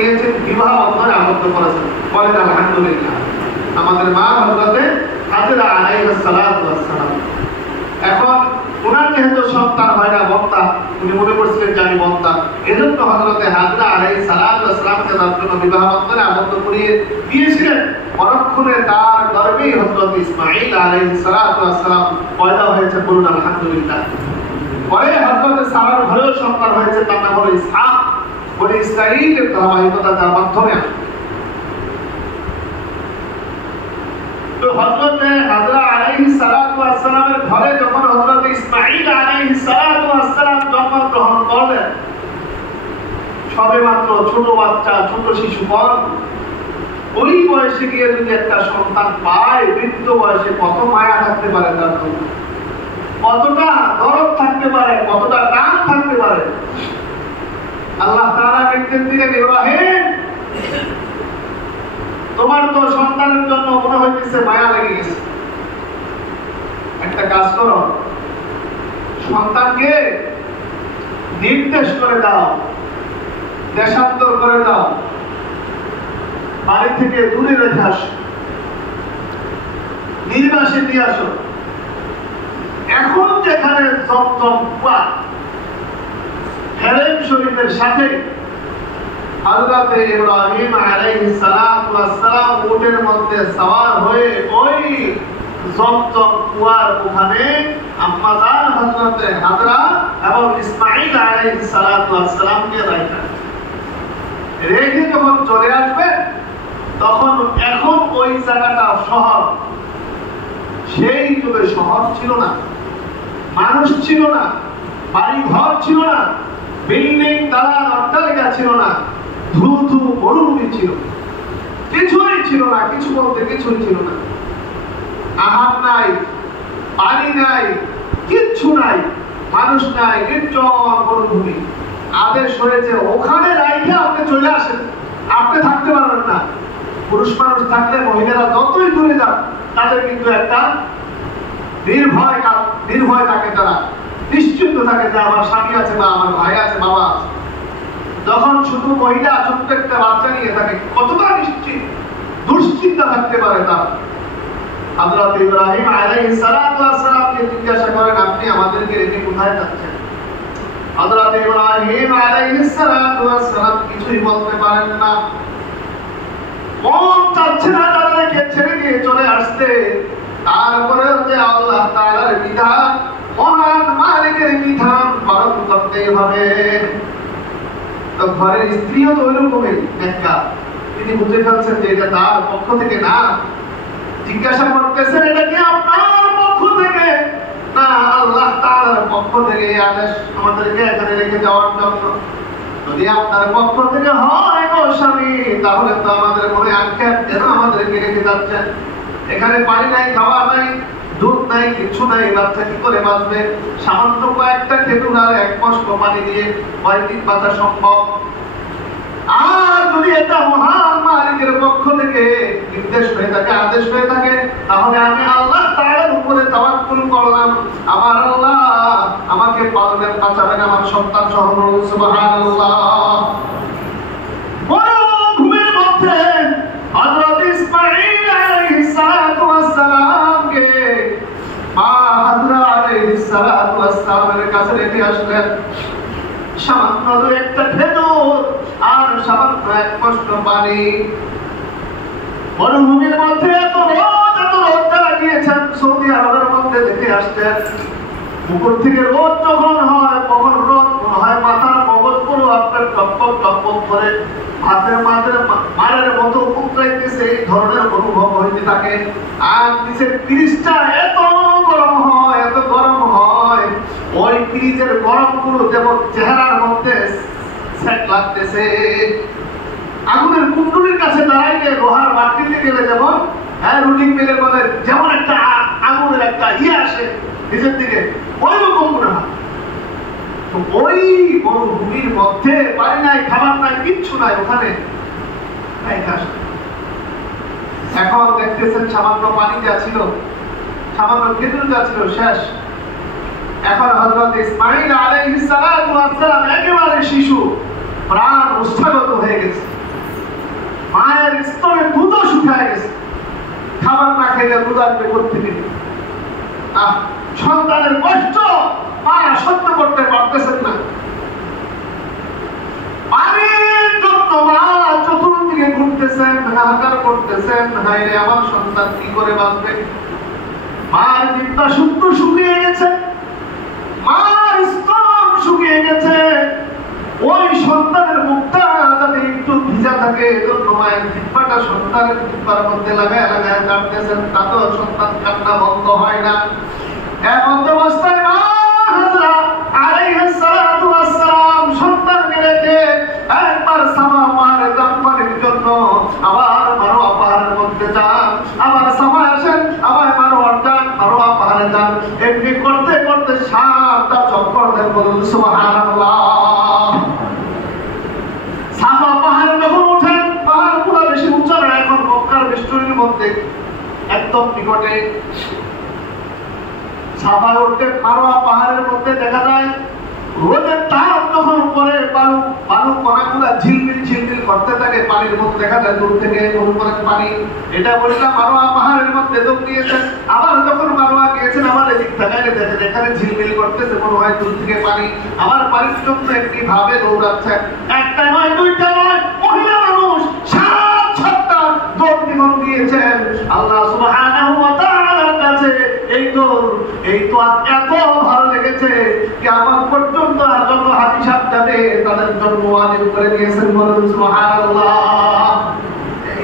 নিয়েছেন, বিবাহ বন্ধনে আবদ্ধ করেছেন। বলেন আলহামদুলিল্লাহ। আমাদের মা হযরতে হাজরা আলাইহিস সালাতু ওয়াস সালাম, এখন ওনার যেহেতু সন্তান হয় না, বক্তা, উনি মনে করছিলেন যে আমি বক্তা, এজন্য হযরতে হাজরা আলাইহিস সালাতু ওয়াস সালামকে তার জন্য বিবাহ বন্ধনে আবদ্ধ করিয়ে দিয়েছিলেন। পরক্ষণে তার গর্ভেই হযরত ইসমাঈল আলাইহিস সালাতু ওয়াস সালাম পয়দা হয়েছে। বলুন আলহামদুলিল্লাহ। পরে হযরত সারার ঘরেও সন্তান হয়েছে, তার নাম হলো ইসহাক। বনি ইসরাঈলের ধারাবাহিকতা তার মাধ্যমে আসে। তো হযরত হাজরা আলাইহিস সালাতু ওয়াস সালামের ঘরে যখন হযরত ইসমাঈল আলাইহিস সালাতু ওয়াস সালাম জন্মগ্রহণ করলেন, সবেমাত্র ছোট বাচ্চা, ছোট শিশুকণ, ওই বয়সে গিয়ে যদি একটা সন্তান পায়, বৃদ্ধ বয়সে কত মায়া থাকতে পারে, তার কতটা দরদ থাকতে পারে, কতটা টান থাকতে পারে। আল্লাহ তাআলা বলতেন দিলেন, ইব্রাহিম তোমার তো সন্তানের জন্য মনে হইতেছে মায়া লেগে গেছে, একটা কাজ করো, সন্তানকে নির্দেশ করে দাও, দেশান্তর করে দাও, বাড়ি থেকে দূরে রেখে আসো, নির্বাসে দিয়ে আসো। এখন যেখানে জমজম কুয়া, হেরেম শরীফের সাথে হযরত ইব্রাহিম আলাইহিস সালাতু ওয়াস সালাম উটের মধ্যে সওয়ার হয়ে ওই জমজম কুয়ার ওখানে আম্মা জান হযরত হাজরা এবং ইসমাঈল আলাইহিস সালাতু ওয়াস সালামকে রেখে যখন চলে আসবে, তখন এখন ওই জায়গাটা শহর। সেই যুগে শহর ছিল না, মানুষ ছিল না, বাড়ি ঘর ছিল না, বিল্ডিং দালান অট্টালিকা ছিল না, ধুধু মরুভূমি ছিল, কিছুই ছিল না, কিছু বলতে কিছুই ছিল না। আহার নাই, পানি নাই, কিচ্ছু নাই, মানুষ নাই, নির্জন মরুভূমি। আদেশ হয়েছে ওখানে রাইখে আপনি চলে আসেন, আপনি থাকতে পারবেন না। পুরুষ মানুষ থাকলে মহিলারা যতই দূরে যান, তাদের কিন্তু একটা নির্ভয় থাকে, তারা নিশ্চিন্ত থাকে যে আমার স্বামী আছে বা আমার ভাই আছে, বাবা আছে। যখন শুধু মহিলা ছোট্ট একটা বাচ্চা নিয়ে থাকে, কতটা নিশ্চিত, দুশ্চিন্তা থাকতে পারে তার। হযরত ইব্রাহিম আলাইহিস সালাতু ওয়াস সালামকে জিজ্ঞাসা করেন, আপনি আমাদেরকে রেখে কোথায় যাচ্ছেন? হযরত ইব্রাহিম আলাইহিস সালাতু ওয়াস সালাম কিছুই বলতে পারেন না। মন চাচ্ছে না তাদেরকে ছেড়ে দিয়ে চলে আসতে, তারপরে যে আল্লাহ তাআলার বিধান, মহান মালিকের বিধান পালন করতেই হবে। তো ঘরের স্ত্রীও তো ওইরকমই একটা, তিনি বুঝে ফেলছেন যে এটা তার পক্ষ থেকে না। জিজ্ঞাসা করতেছেন, এটা কি আপনার পক্ষ থেকে না আল্লাহ তাআলার পক্ষ থেকে আদেশ আমাদেরকে এখানে রেখে যাওয়ার জন্য? যদি আপনার পক্ষ থেকে হয় গো স্বামী, তাহলে তো আমাদের মনে আক্ষেপ, কেন আমাদেরকে রেখে যাচ্ছেন? এখানে পানি নাই, খাওয়া নাই, দুধ নাই, কিছু নাই, বাচ্চা কি করে বাঁচবে? সামান্য কয়েকটা খেজুর আর এক কষ্ট পানি দিয়ে কয়েকদিন বাঁচা সম্ভব? আর যদি এটা মহান মালিকের পক্ষ থেকে নির্দেশ হয়ে থাকে, আদেশ হয়ে থাকে, তাহলে আমি আল্লাহ তাআলার উপরে তাওয়াক্কুল করলাম। আমার আল্লাহ আমাকে পালবেন, বাঁচাবেন, আমার সন্তান সহ। সুবহানাল্লাহ। মরুভূমির মধ্যে হযরত ইসমাঈল আলাইহিস সালাতু ওয়াস সালামকে মা হাজরা আলাইহিস সালাতু ওয়াস সালামের কাছে রেখে আসলেন। সামান্য একটা খেজুর আর সামান্য এক কষ্ট পানি। মরুভূমির মধ্যে এত রোদ তারা গিয়েছেন, সৌদি আরবের মধ্যে দেখে আসতেন। পুকুর থেকে রোদ যখন হয়, কখন রোদ মনে হয় মাথার মগজগুলো আপনার টপক টপক করে হাতের মারের মতো উতরাইতেছে, এই ধরনের অনুভব হইতে থাকে। আর নিচের ফ্রিজটা এত গরম হয়, এত গরম হয়, ওই ফ্রিজের গরম গুলো যেমন চেহারার মধ্যে সেট লাগতেছে। আগুনের কুণ্ডুলির কাছে দাঁড়াইলে লোহার বাটিতে গেলে যেমন রুলিং মিলের মধ্যে যেমন একটা আগুনের একটা আসে নিজের দিকে, ওই রকম মনে হয়। ওই মরুভূমির মধ্যে পানি নাই, খাবার নাই, কিচ্ছু নাই, ওখানে এখন দেখতেছেন সামান্য পানি যা ছিল, সামান্য খেজুর যা ছিল, শেষ। এখন হযরত ইসমাঈল আলাইহিস সালাতু ওয়াস সালাম একেবারে শিশু, প্রাণ উৎসাগত হয়ে গেছে। নইলে গুজারবে কোত্থেকে? সন্তানের কষ্ট মা সহ্য করতে পারতেছেন না। পানির জন্য মা চতুর্দিকে ঘুরতেছেন, হাহাকার করতেছেন, হায় রে আমার সন্তান কি করে বাঁচবে। মার জিহ্বা শুদ্ধ শুকিয়ে গেছে, মার স্তন শুকিয়ে গেছে। ওই সন্তানের মুখটা যাতে একটু ভিজা থাকে এজন্য মায়ের জিহ্বাটা সন্তানের জিহ্বার মধ্যে লাগায় লাগায় কাটতেছেন, তাতেও সন্তান কান্না বন্ধ হয় না। এমন অবস্থায় মা হাজরা আলাইহিস সালাতু ওয়াস সালাম সন্তানকে রেখে একবার সামা পাহাড়ে যান পানির জন্য, আবার মারওয়া পাহাড়ের মধ্যে যান, আবার সামা আসেন, আবার মারওয়া যান, মারওয়া পাহাড়ে যান। এমনি করতে করতে 7টা চক্কর দেন, বলুন সুবহানাল্লাহ। সাফা পাহাড়ে যখন ওঠেন, পাহাড় পুরো বেশি উঁচু না, এখন মক্কার বেষ্টনীর মধ্যে একদম নিকটে। সাফা উঠতে মারওয়া পাহাড়ের মধ্যে দেখা যায় রোদের তাপ যখন পরে বালু কণাগুলা ঝিলমিল ঝিলমিল করতে থাকে, পানির মধ্যে দেখা যায় দূর থেকে অনুপরে পানি। এটা বললাম মারওয়া পাহাড়ের মধ্যে যোগ দিয়েছেন। আবার যখন মারওয়া গিয়েছেন, আমার এদিক তাকায় দেখেন এখানে ঝিলমিল করতেছে, মনে হয় দূর থেকে পানি। আবার পানির জন্য একটি ভাবে দৌড়াচ্ছেন, একটা নয় দুইটা নয়, মহিলা মানুষ 7টা দৌড় জীবন দিয়েছেন আল্লাহ সুবহানাহু ওয়া তাআলার কাছে। এই দৌড় এই তো এত ভালো লেগেছে কিয়ামত পর্যন্ত যত হাদিস যাবে তাদের জন্য ওয়াজিব করে দিয়েছেন, বলুন সুবহানাল্লাহ।